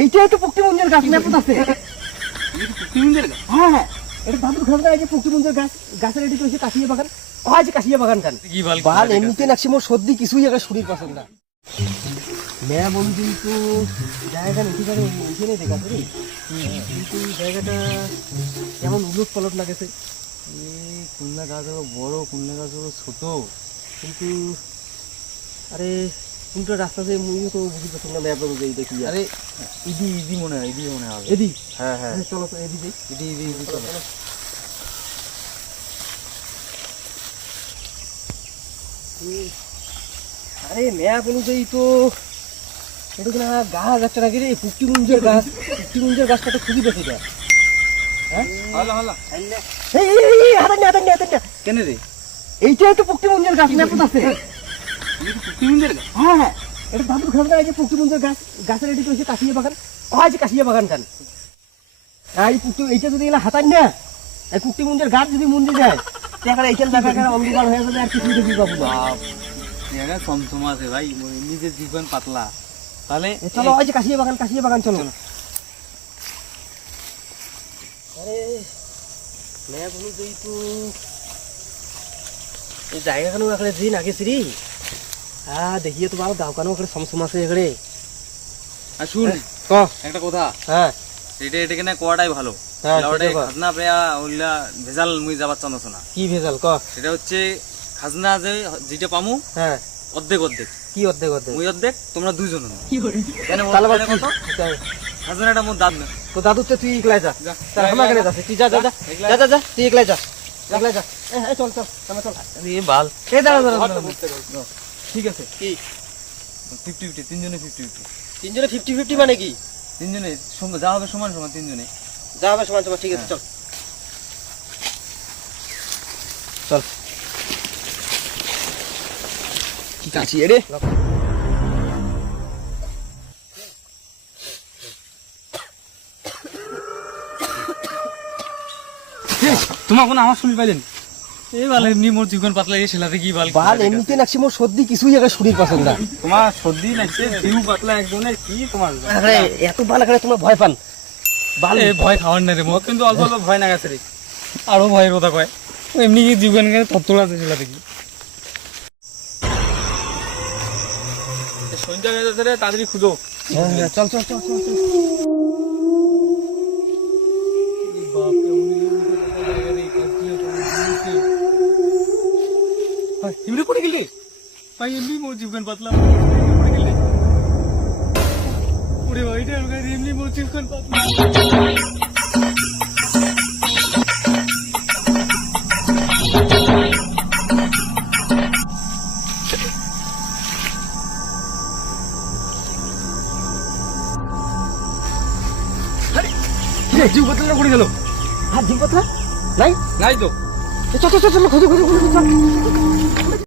এইটাই তো পক্তিমঞ্জের গাছ ম্যাপত আছে। হ্যাঁ হ্যাঁ। এটা ঘর এই যে পক্তিমঞ্জের গাছ গাছের এটি কইছে কাশিয়া বাগান। যে কাশিয়া বাগান খান। বাল বাল এমনিতে নাকছি মোর সর্দি কিছুই শরীর পছন্দ না। মেয়া বন্ধু কিন্তু জায়গা এখানে এখানে দেখা তো রে কিন্তু জায়গাটা কেমন উলট পালট লাগেছে। কুলনা গাছ হলো বড় কুলনা গাছ হলো ছোট। কিন্তু আরে কোনটা রাস্তা দিয়ে মুইও তো বুঝি পাচ্ছি না ম্যাপ অনুযায়ী দেখি আরে? ইদি ইদি মনে হয় ইদি মনে হবে এদি হ্যাঁ হ্যাঁ। চলো তো এদি ইদি ইদি ইদি চলো। আরে ম্যাপ অনুযায়ী তো এটা কিনা গাছ যাচ্ছে নাকি রে? পুষ্টিমুঞ্জের গাছ পুষ্টিমুঞ্জের গাছটা তো খুবই বেশি দেয় হ্যাঁ। কেন রে? এইটাই তো পুষ্টিমুঞ্জের গাছ ম্যাপত আছে। তিনদের হ্যাঁ হ্যাঁ। এটা দাদুর ঘর এই যে গাছ গাছের এটি কইছে কাশিয়া বাগান। হয় যে কাশিয়া বাগান আর এই পুষ্টি এইটা যদি এলা হাতান না এই পুষ্টিমুঞ্জের গাছ যদি মন্দির যায় তাহলে এইখান দেখা অন্ধকার হয়ে যাবে আর কিছু দেখি পাবো বাপ জায়গা সমসমা আছে ভাই নিজের জীবন পাতলা। তাহলে চলো ওই যে কাশিয়া বাগান কাশিয়া বাগান চলো। আরে ম্যাপ অনুযায়ী তো এই জায়গাখানো এখানে দিন আগে শ্রী হ্যাঁ দেখিয়ে তো ভালো দাওকানো এখানে সমসম আছে এখানে আর শুন ক? একটা কথা। হ্যাঁ। এটা এটা কেন কোয়াটাই ভালো। হ্যাঁ, কর। খাজনা পেয়া ওইলা ভেজাল মুই যাবার চান্স না। কি ভেজাল ক? সেটা হচ্ছে খাজনা যে যেটা পামু হ্যাঁ। অর্ধেক অর্ধেক। কি অর্ধেক অর্ধেক? মুই অর্ধেক তোমরা দুইজন কেন তাহলে আবার কেন কি? কত? খাজনাটা মোর দাদ না তো দাদু তো তুই একলাই যা। যা। তার আমার এখানে যাচ্ছে তুই যা যা যা। যা যা যা। তুই একলাই যা। একলাই যা। এ, এ, চল চল আমরা চল। এ বাল। এই দাঁড়া দাঁড়া। ঠিক আছে। কি? ফিফটি ফিফটি তিনজনে ফিফটি ফিফটি তিনজনে ফিফটি ফিফটি মানে কি? তিনজনে যা হবে সমান সমান তিনজনে। যা হবে সমান সমান ঠিক আছে চল। চল। কি কাছি রে। তোমার কোনো আমার শুনি পাইলেন? এই বাল এমনি মোর জীবন পাতলা এই ছেলাতে কি বাল বাল এমনিতে নাকছি মোর সর্দি কিছুই আগে শরীর পছন্দ না। তোমার সর্দি লাগছে জিউ পাতলা একজনের কি তোমার? আরে এত বাল এখানে তোমরা ভয় পান। বাল এ ভয় খাওয়ার না রে মোক কিন্তু অল্প অল্প ভয় না গেছে রে। আরও ভয়ের কথা কয়। এমনি কি জীবন আছে ছেলাতে কি সন্ধ্যা হয়ে যাচ্ছে রে তাড়াতাড়ি খুঁজো। হ্যাঁ, হ্যাঁ, চল চল চল চল চল। ভাই এমনি মোর জীবন পাতলা ওরে ভাই এটা এমনি মোর জীবন পাতলা কিরে, জিভ পাতলা পড়ে গেল আর জিভ পাতলা নাই নাই তো চল চল চল খোঁজো খোঁজো খোঁজো চল